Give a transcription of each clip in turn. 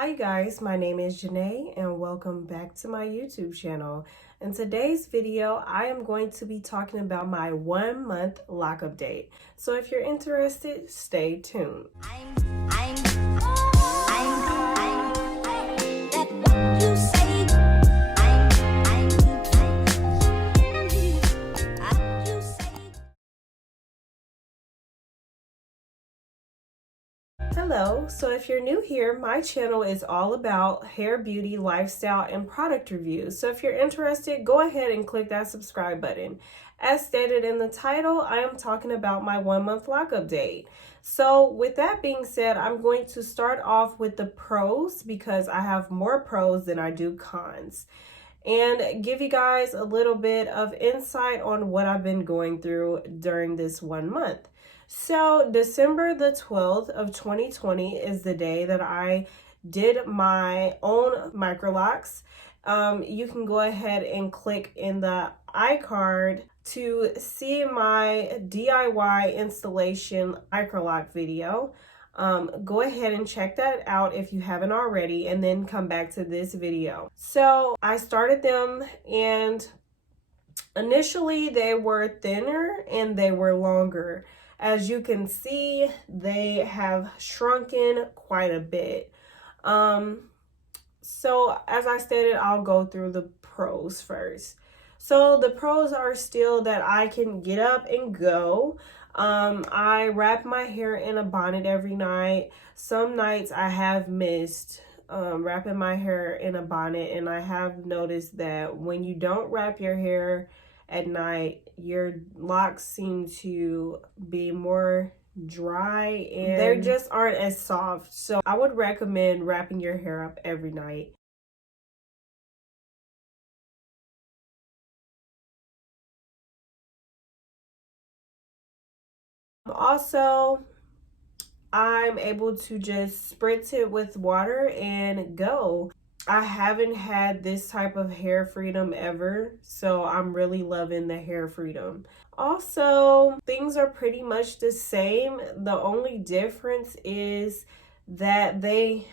Hi guys, my name is Janae and welcome back to my YouTube channel. In today's video, I am going to be talking about my 1-month lock update. So if you're interested, stay tuned. Hello, so if you're new here, my channel is all about hair, beauty, lifestyle, and product reviews. So if you're interested, go ahead and click that subscribe button. As stated in the title, I am talking about my 1-month lock update. So with that being said, I'm going to start off with the pros because I have more pros than I do cons, and give you guys a little bit of insight on what I've been going through during this 1 month. So December the 12th of 2020 is the day that I did my own microlocs. You can go ahead and click in the iCard to see my DIY installation microloc video. Go ahead and check that out if you haven't already, and then come back to this video. So I started them, and initially they were thinner and they were longer. As you can see, they have shrunken quite a bit. So as I stated, I'll go through the pros first. So the pros are still that I can get up and go. I wrap my hair in a bonnet every night. Some nights I have missed wrapping my hair in a bonnet, and I have noticed that when you don't wrap your hair at night, your locks seem to be more dry and they just aren't as soft. So I would recommend wrapping your hair up every night. Also, I'm able to just spritz it with water and go. I haven't had this type of hair freedom ever, so I'm really loving the hair freedom. Also, things are pretty much the same. The only difference is that they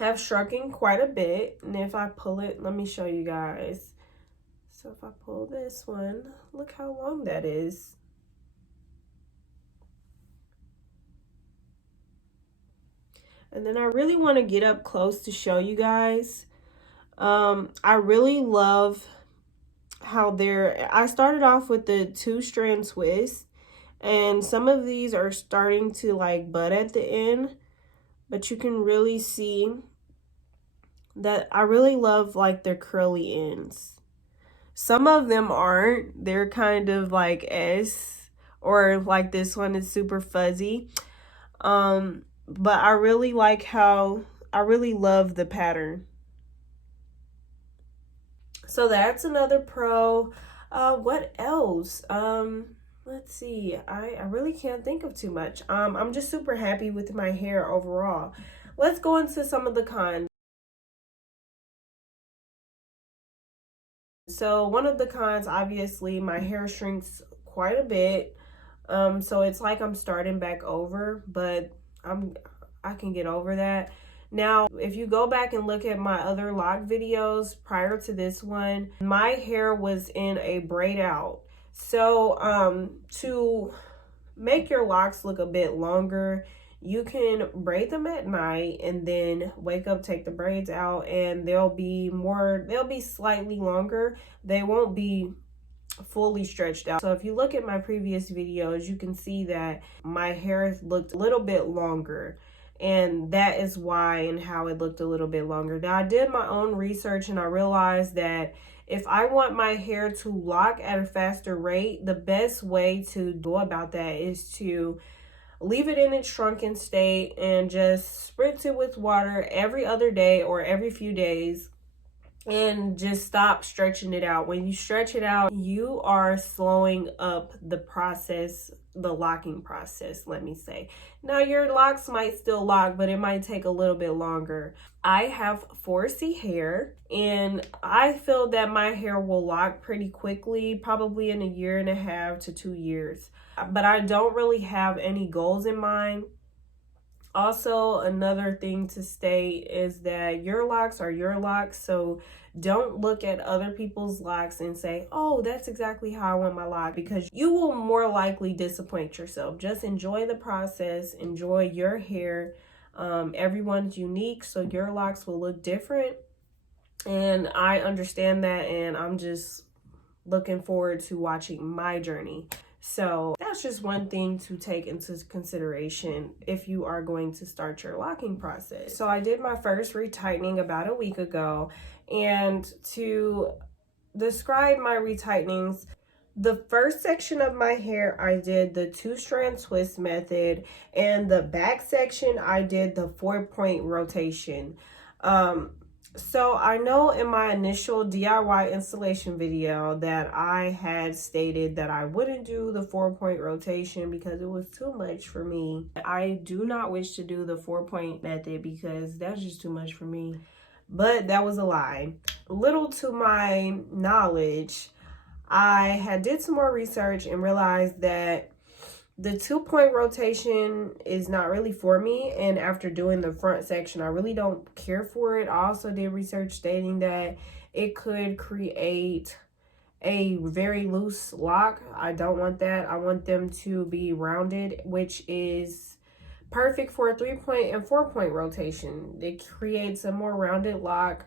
have shrunken quite a bit. And if I pull it, let me show you guys. So if I pull this one, look how long that is. And then I really want to get up close to show you guys. I really love how I started off with the 2-strand twist, and some of these are starting to like butt at the end, but you can really see that I really love like their curly ends. Some of them aren't, they're kind of like S, or like this one is super fuzzy. But I really like how, I really love the pattern. So that's another pro. What else? Let's see. I really can't think of too much. I'm just super happy with my hair overall. Let's go into some of the cons. So one of the cons, obviously, my hair shrinks quite a bit. So it's like I'm starting back over, but I can get over that. Now, if you go back and look at my other lock videos prior to this one, my hair was in a braid out. So to make your locks look a bit longer, you can braid them at night and then wake up, take the braids out, and they'll be slightly longer. They won't be fully stretched out. So if you look at my previous videos, you can see that my hair looked a little bit longer, and that is why and how it looked a little bit longer. Now, I did my own research and I realized that if I want my hair to lock at a faster rate, the best way to go about that is to leave it in its shrunken state and just spritz it with water every other day or every few days, and just stop stretching it out. When you stretch it out, you are slowing up the process, the locking process, let me say. Now, your locks might still lock, but it might take a little bit longer. I have 4C hair, and I feel that my hair will lock pretty quickly, probably in 1.5 to 2 years. But I don't really have any goals in mind. Also, another thing to state is that your locks are your locks, so don't look at other people's locks and say, oh, that's exactly how I want my lock, because you will more likely disappoint yourself. Just enjoy the process, enjoy your hair. Everyone's unique, so your locks will look different. And I understand that, and I'm just looking forward to watching my journey. So that's just one thing to take into consideration if you are going to start your locking process. So I did my first retightening about a week ago, and to describe my retightenings, the first section of my hair, I did the 2-strand twist method, and the back section, I did the 4-point rotation. So I know in my initial DIY installation video that I had stated that I wouldn't do the 4-point rotation because it was too much for me. I do not wish to do the 4-point method because that's just too much for me. But that was a lie. Little to my knowledge, I had did some more research and realized that the 2-point rotation is not really for me, and after doing the front section, I really don't care for it. I also did research stating that it could create a very loose lock. I don't want that. I want them to be rounded, which is perfect for a 3-point and 4-point rotation. It creates a more rounded lock,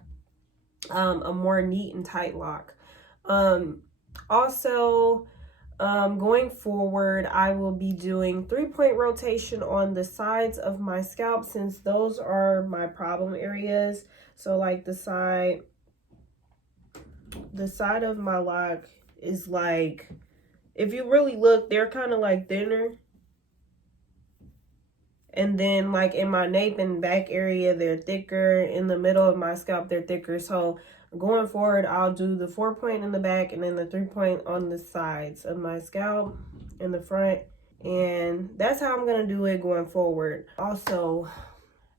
a more neat and tight lock. Going forward, I will be doing 3-point rotation on the sides of my scalp, since those are my problem areas. So like the side of my lock is like, if you really look, they're kind of like thinner. And then like in my nape and back area, they're thicker. In the middle of my scalp, they're thicker. So going forward, I'll do the 4-point in the back and then the 3-point on the sides of my scalp in the front. And that's how I'm going to do it going forward. Also,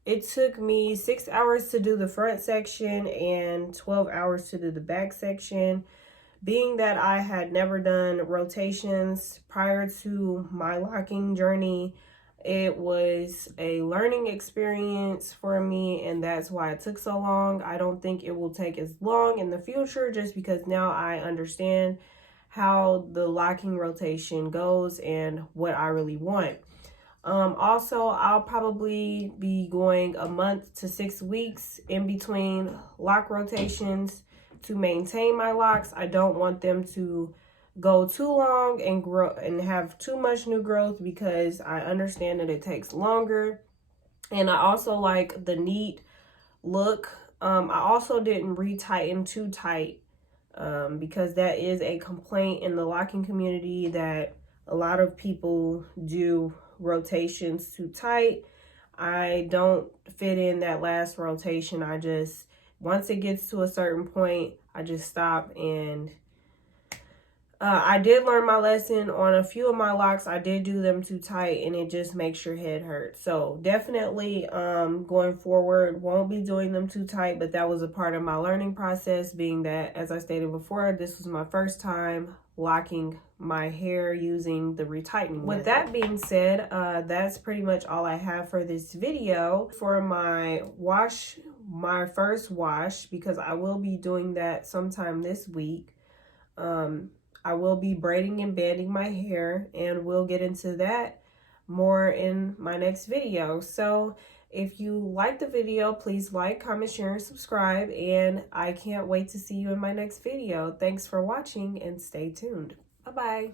it took me 6 hours to do the front section and 12 hours to do the back section. Being that I had never done rotations prior to my locking journey, it was a learning experience for me, and that's why it took so long. I don't think it will take as long in the future, just because now I understand how the locking rotation goes and what I really want. Also, I'll probably be going a month to 6 weeks in between lock rotations to maintain my locks. I don't want them to go too long and grow and have too much new growth, because I understand that it takes longer. And I also like the neat look. I also didn't retighten too tight, because that is a complaint in the locking community, that a lot of people do rotations too tight. I don't fit in that last rotation. I just, once it gets to a certain point, I just stop. And I did learn my lesson on a few of my locks. I did do them too tight, and it just makes your head hurt. So definitely going forward, won't be doing them too tight, but that was a part of my learning process, being that, as I stated before, this was my first time locking my hair using the retightening method. With that being said, that's pretty much all I have for this video. For my wash, my first wash, because I will be doing that sometime this week, I will be braiding and banding my hair, and we'll get into that more in my next video. So if you like the video, please like, comment, share, and subscribe, and I can't wait to see you in my next video. Thanks for watching, and stay tuned. Bye-bye.